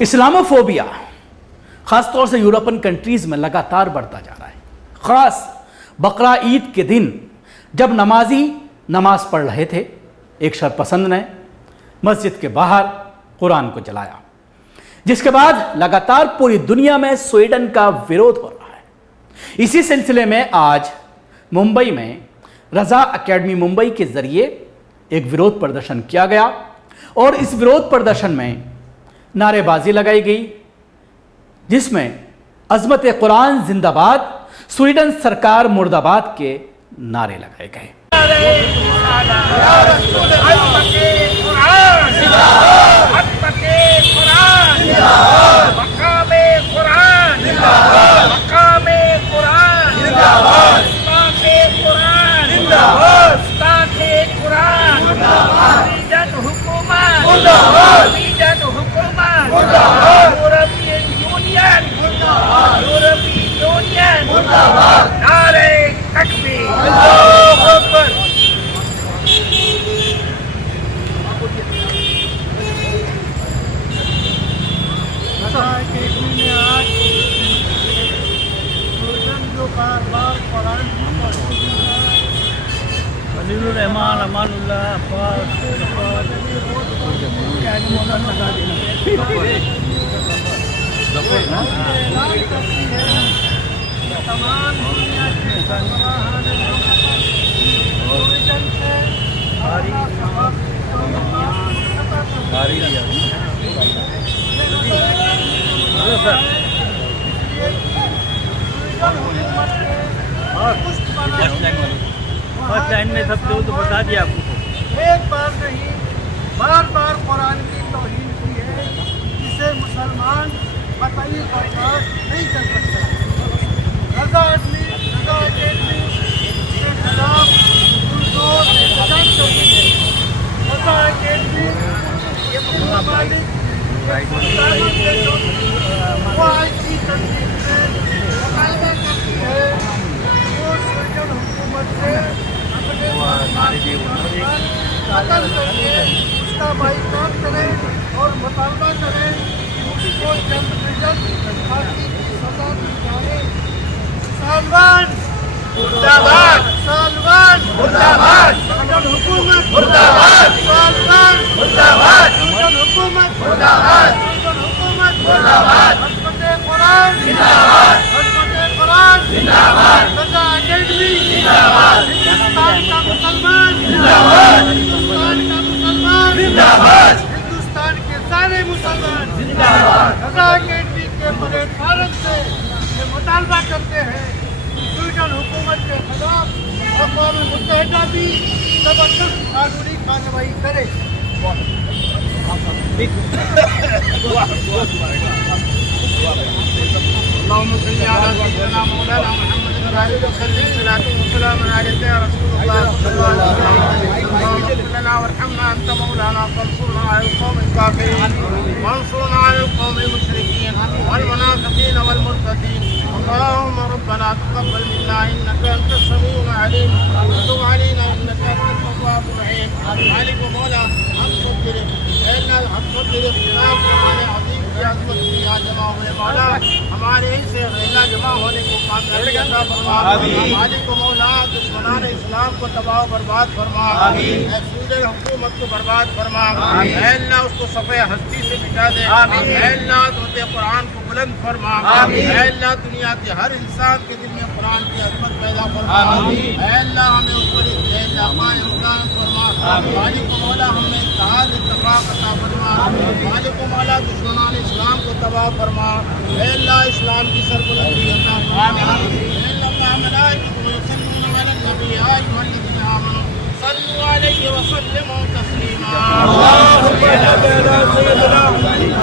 Islamophobia خاص طور سے یورپین کنٹریز میں لگاتار بڑھتا جا رہا ہے. خاص بقرہ عید کے دن جب نمازی نماز پڑھ رہے تھے، ایک شرپسند نے مسجد کے باہر قرآن کو جلایا، جس کے بعد لگاتار پوری دنیا میں سویڈن کا وروध ہو رہا ہے. اسی سلسلے میں آج ممبئی میں رضا اکیڈمی ممبئی کے ذریعے ایک وروध پردرشن کیا گیا اور اس وروଧ پردرشن میں نعرے بازی لگائی گئی، جس میں عظمت قرآن زندہ باد، سویڈن سرکار مرد آباد کے نعرے لگائے گئے. الرحمان امان اللہ چائن نے سب تو بتا دیا آپ کو. ایک بار نہیں بار بار قرآن کی توہین کی ہے، جسے مسلمان قطعی برداشت نہیں کر سکتے. رضا اکیڈمی کے خلاف پرزور احتجاج کرتے ہیں. رضا اکیڈمی کے ممالک وہ ایسی تنظیم سے مطالبہ کرتی ہے جو سویڈن حکومت سے قتل کر کے اس کا بائیکاٹ کریں اور مطالبہ کریں کہ اس کو جلد سے جلد پھانسی کی سزا دی جائے. سالوان مرد آباد، سالوان مرد آباد، سویڈن حکومت مرد آباد، سالوان مرد آباد، سویڈن حکومت مرد آباد، سویڈن حکومت مرد آباد. عظمت قرآن زندہ باد، عظمت قرآن زندہ باد، رضا اکیڈمی زندہ باد، ہندوستان کا مسلمان زندہ باد، ہندوستان کا مسلمان زندہ باد، ہندوستان کے سارے مسلمان زندہ باد. رضا اکیڈمی کے بڑے بھارت سے یہ مطالبہ کرتے ہیں کہ سویڈن حکومت کے خلاف اقوام متحدہ بھی زبردست قانونی کارروائی کرے. اللهم صل على سيدنا مولانا محمد وعلى اله وصحبه صلاة وسلام عليك يا رسول الله صلى الله عليه وسلم. اللهم اغفر لنا وارحمنا انت مولانا فانصرنا على القوم الكافرين وانصرنا على القوم المشركين والمنافقين والمرتدين. اللهم ربنا تقبل منا انك انت السميع العليم وتب علينا انك انت التواب الرحيم. مالك مولا حق قدر الا الحق قدر اختلاف ہمارے عظیم کی عظمت کی یہاں جمع ہوئے مولا، ہمارے ہی سے غیلا جمع ہونے کو کامیابی عطا فرما. مالک مولا دشمنان اسلام کو تباہ و برباد فرما. اے سویڈن حکومت کو برباد فرما. اے اللہ اس کو صفحہ ہستی سے مٹا دے. اے اللہ عظمت قرآن کو بلند فرما. اے اللہ دنیا کے ہر انسان کے دل میں قرآن کی عظمت پیدا فرما. اے اللہ ہمیں اس پر قائم فرما. مالک مولا ہمیں اتحاد اتفاق عطا فرما. مالک مولا دشمنان اسلام کو تباہ فرما. اے اللہ اسلام کی سربلندی عطا فرما. اے اللہ ملائکۃ یصلون علی النبی یا ایھا الذین آمنوا صلوا علیہ وسلموا تسلیما. اللهم صل علی سیدنا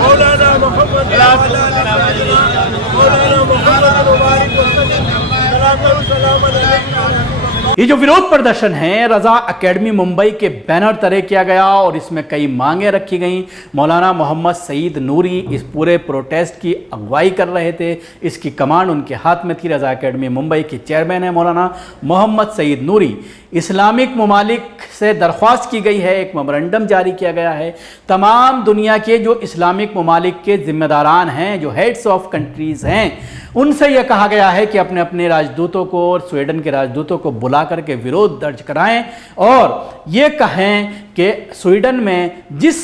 مولانا محمد وعلی آل سیدنا مولانا محمد وبارک وسلم. صلاۃ و سلام علیک یہ جو विरोध प्रदर्शन है रजा एकेडमी मुंबई के बैनर तले किया गया और इसमें कई मांगे रखी गईं। मौलाना मोहम्मद सईद नूरी इस पूरे प्रोटेस्ट की अगुवाई कर रहे थे, इसकी कमांड उनके हाथ में थी। रजा एकेडमी मुंबई के चेयरमैन है मौलाना मोहम्मद सईद नूरी। इस्लामिक ममालिक से दरख्वास्त की गई है, एक मेमोरेंडम जारी किया गया है। तमाम दुनिया के जो इस्लामिक ममालिक के ज़िम्मेदारान हैं, जो हेड्स ऑफ कंट्रीज़ हैं, उनसे यह कहा गया है कि अपने अपने राजदूतों को और स्वीडन के राजदूतों को बुला करके विरोध दर्ज कराएं और ये कहें कि स्वीडन में जिस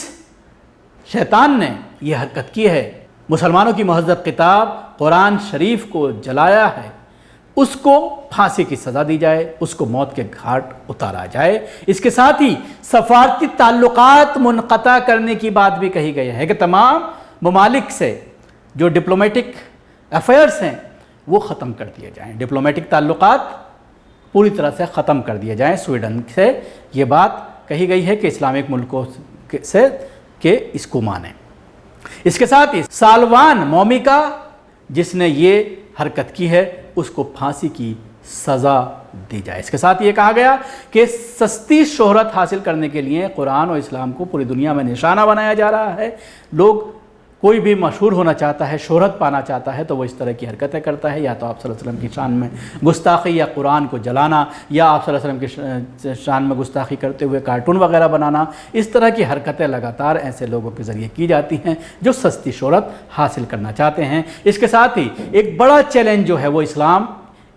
शैतान ने यह हरकत की है, मुसलमानों की मुहज़्ज़ब किताब कुरान शरीफ को जलाया है, उसको फांसी की सज़ा दी जाए, उसको मौत के घाट उतारा जाए। इसके साथ ही सफारती ताल्लुकात मुनक़ता करने की बात भी कही गई है कि तमाम ममालिक से जो डिप्लोमेटिक अफेयर्स हैं वो ख़त्म कर दिए जाएं, डिप्लोमेटिक ताल्लुकात पूरी तरह से ख़त्म कर दिए जाएं स्वीडन से। ये बात कही गई है कि इस्लामिक मुल्कों से कि इसको मानें। इसके साथ ही सालवान मोमिका जिसने ये हरकत की है उसको फांसी की सज़ा दी जाए। इसके साथ ये कहा गया कि सस्ती शोहरत हासिल करने के लिए कुरान और इस्लाम को पूरी दुनिया में निशाना बनाया जा रहा है। लोग कोई भी मशहूर होना चाहता है, शोहरत पाना चाहता है तो वो इस तरह की हरकतें करता है, या तो आप सल्लल्लाहु अलैहि वसल्लम की शान में गुस्ताखी या कुरान को जलाना, या आप सल्लल्लाहु अलैहि वसल्लम की शान में गुस्ताखी करते हुए कार्टून वगैरह बनाना। इस तरह की हरकतें लगातार ऐसे लोगों के ज़रिए की जाती हैं जो सस्ती शोहरत हासिल करना चाहते हैं। इसके साथ ही एक बड़ा चैलेंज जो है वो इस्लाम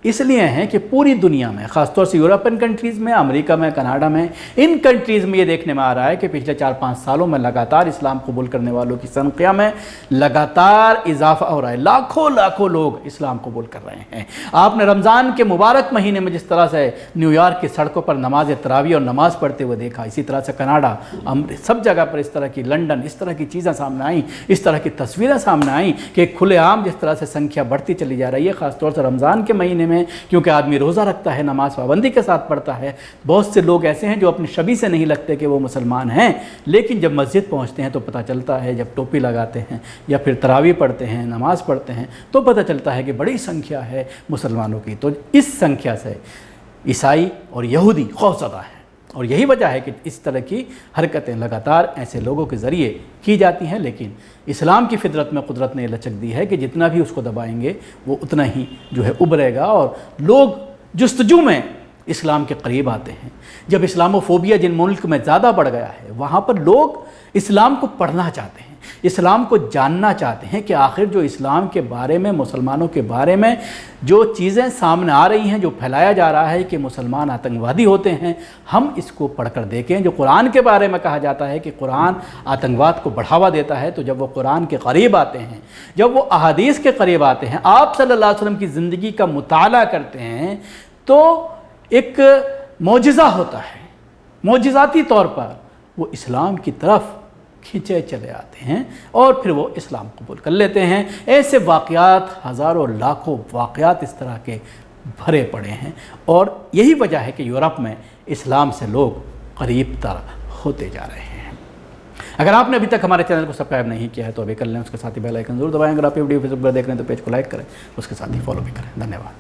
इसलिए है कि पूरी दुनिया में, ख़ासतौर से यूरोपियन कंट्रीज़ में, अमेरिका में, कनाडा में, इन कंट्रीज़ में ये देखने में आ रहा है कि पिछले 4-5 सालों में लगातार इस्लाम कबूल करने वालों की संख्या में लगातार इजाफा हो रहा है। लाखों लोग इस्लाम कबूल कर रहे हैं। आपने रमज़ान के मुबारक महीने में जिस तरह से न्यूयॉर्क की सड़कों पर नमाज तरावी और नमाज़ पढ़ते हुए देखा, इसी तरह से कनाडा, सब जगह पर इस तरह की, लंदन, इस तरह की चीज़ें सामने आई, इस तरह की तस्वीरें सामने आई कि खुलेआम जिस तरह से संख्या बढ़ती चली जा रही है, ख़ासतौर से रमज़ान के महीने में, क्योंकि आदमी रोज़ा रखता है, नमाज पाबंदी के साथ पढ़ता है। बहुत से लोग ऐसे हैं जो अपनी शबी से नहीं लगते कि वो मुसलमान हैं, लेकिन जब मस्जिद पहुंचते हैं तो पता चलता है, जब टोपी लगाते हैं या फिर तरावी पढ़ते हैं, नमाज पढ़ते हैं, तो पता चलता है कि बड़ी संख्या है मुसलमानों की। तो इस संख्या से ईसाई और यहूदी खौफज़दा हैं और यही वजह है कि इस तरह की हरकतें लगातार ऐसे लोगों के ज़रिए की जाती हैं। लेकिन इस्लाम की फितरत में कुदरत ने लचक दी है कि जितना भी उसको दबाएंगे वो उतना ही जो है उभरेगा और लोग जुस्तजू में इस्लाम के करीब आते हैं। जब इस्लामोफोबिया जिन मुल्क में ज़्यादा बढ़ गया है वहाँ पर लोग इस्लाम को पढ़ना चाहते हैं, इस्लाम को जानना चाहते हैं कि आखिर जो इस्लाम के बारे में, मुसलमानों के बारे में जो चीज़ें सामने आ रही हैं, जो फैलाया जा रहा है कि मुसलमान आतंकवादी होते हैं, हम इसको पढ़कर देखें। जो कुरान के बारे में कहा जाता है कि कुरान आतंकवाद को बढ़ावा देता है, तो जब वो कुरान के करीब आते हैं, जब वो अहादीस के करीब आते हैं, आप सल्लल्लाहु अलैहि वसल्लम की ज़िंदगी का मुताला करते हैं, तो एक मौजिज़ा होता है। मौजिज़ाती तौर पर वो इस्लाम की तरफ खींचे चले आते हैं और फिर वो इस्लाम कबूल कर लेते हैं। ऐसे वाक़यात, हज़ारों लाखों वाक़यात इस तरह के भरे पड़े हैं और यही वजह है कि यूरोप में इस्लाम से लोग करीब तर होते जा रहे हैं। अगर आपने अभी तक हमारे चैनल को सब्सक्राइब नहीं किया है तो अभी कर लें, उसके साथ ही बेल आइकन ज़रूर दबाएं। अगर आप वीडियो फेसबुक पर देख रहे हैं तो पेज को लाइक करें, उसके साथ ही फॉलो भी करें। धन्यवाद।